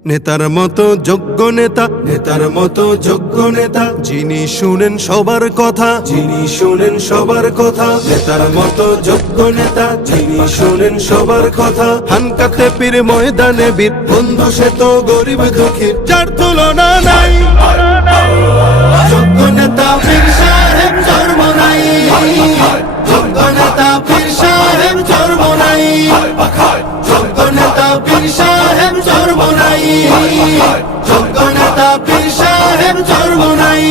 নেতার মতো যোগ্য নেতা, নেতার মতো যোগ্য নেতা, যিনি শুনেন সবার কথা, যিনি শুনেন সবার কথা। নেতার মতো যোগ্য নেতা, যিনি শুনেন সবার কথা। হানকাতে পীর ময়দানে বীর, বন্ধু সে তো গরিব দুঃখীর, যার তুলনা নাই। যোগ্য নেতা পীর সাহেব চরমোনাই, যোগ্য নেতা পীর সাহেব চরমোনাই, যোগ্য নেতা পীর সাহেব চরমোনাই, যোগ্য নেতা পীর সাহেব চরমোনাই।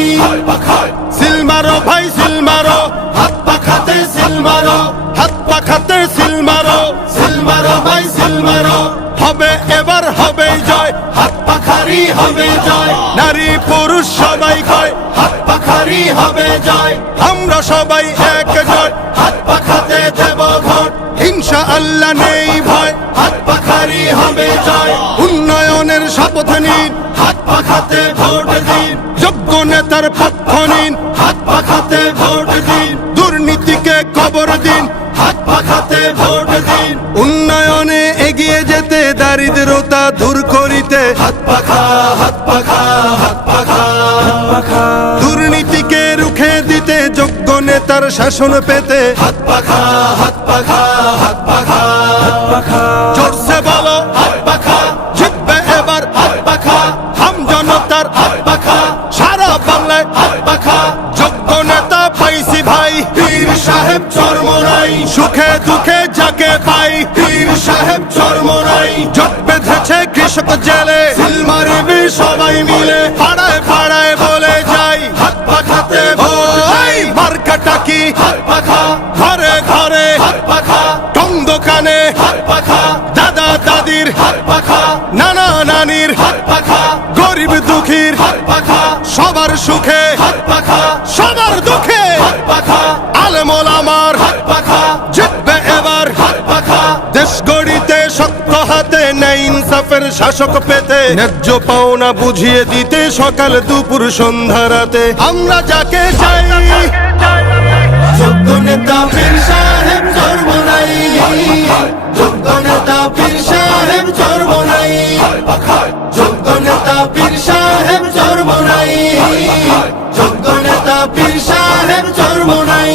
সিল মারো ভাই সিল মারো, হাত পাখাতে সিল মারো, হাত পাখাতে সিল মারো, সিল মারো ভাই সিল মারো। হবে এবার হবে জয়, হাত পাখারি হবে জয়। নারী পুরুষ সবাই কয়, হাত পাখারি হবে জয়। আমরা সবাই একজোট, হাত পাখাতে দেব ভোট, ইনশাআল্লাহ নেই ভয়। হাত পাখারি হবে জয়। উন্নয়নের শপথ নিন, হাত পাখাতে ভোট দিন। যোগ্য নেতার পক্ষ নিন, হাত পাখাতে ভোট দিন। দুর্নীতিকে কবর দিন, হাত পাখাতে ভোট দিন। উন্নয়নে এগিয়ে যেতে, দারিদ্রতা দূর করিতে, হাত পাখা হাত পাখা হাত পাখা হাত পাখা। দুর্নীতিকে রুখে দিতে, যোগ্য নেতার শাসন পেতে, হাত পাখা হাত পাখা হাত পাখা হাত পাখা। জোরসে বলো হাত পাখা, জিতবে এবার হাত পাখা। হাম জনতার হাত পাখা, সারা বাংলায় হাত পাখা। যোগ্য নেতা পাইছি ভাই, পীর সাহেব চরমোনাই। সুখে দুঃখে যাকে পাই, পীর সাহেব চরমোনাই। জট বেঁধেছে কৃষক জেলে, সিল মারবে সবাই মিলে। পাড়ায় পাড়ায় বলে যাই, হাত পাখাতে ভোট। মার্কাটা কি হাত পাখা, ঘরে ঘরে হাত পাখা। টং দোকানে হাত পাখা, দাদা দাদির হাত পাখা, নানা নানির হাত পাখা। গরিব দুঃখীর হাত পাখা, সবার সুখে হাত পাখা, সবার দুঃখে হাত পাখা। আলেম ওলামার হাত পাখা, জিতবে এবার হাত পাখা। দেশ গড়িতে শক্ত হাতে, ন্যায় ইনসাফের শাসক পেতে, ন্যায্য পাওনা বুঝিয়ে দিতে, সকাল দুপুর সন্ধ্যা রাতে আমরা যাকে চাই। যোগ্য নেতা পীর সাহেব চরমোনাই, যোগ্য নেতা পীর সাহেব চরমোনাই, যোগ্য নেতা পীর সাহেব চরমোনাই, যোগ্য নেতা পীর সাহেব চরমোনাই।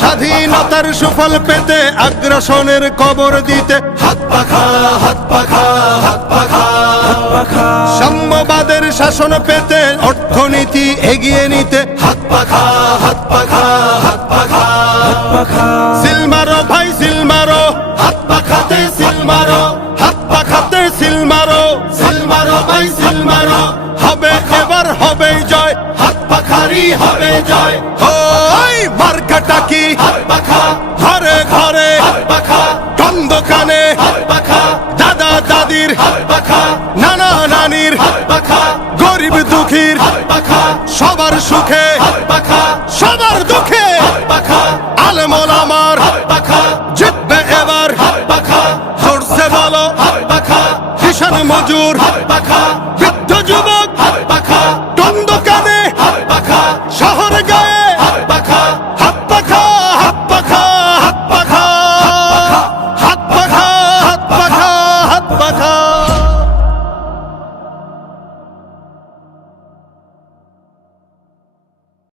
স্বাধীনতার সুফল পেতে, আগ্রাসনের কবর দিতে, হাত পাখা হাত পাখা হাত পাখা হাত পাখা। সাম্যবাদের শাসন পেতে, অর্থনীতি এগিয়ে নিতে, হাত পাখা হাত পাখা হাত পাখা হাত পাখা। সিল মারো ভাই সিল মারো, হাত পাখাতে সিল মারো, হাত পাখাতে সিল মারো, সিল মারো ভাই সিল মারো। হবে এবার হবে জয়, হাত পাখারি হবে জয়। ওই মার্কাটা কি হাত পাখা, ঘরে ঘরে হাত পাখা। টং দোকানে হাত পাখা, দাদা দাদির হাত পাখা, নানা নানির হাত পাখা। গরিব দুঃখীর হাত পাখা, সবার সুখে হাত পাখা, সবার দুঃখে হাত পাখা। আলেম ওলামার হাত পাখা, জিতবে এবার হাত পাখা। জোরসে বলো হাত পাখা, কিষান মজুর হাত পাখা,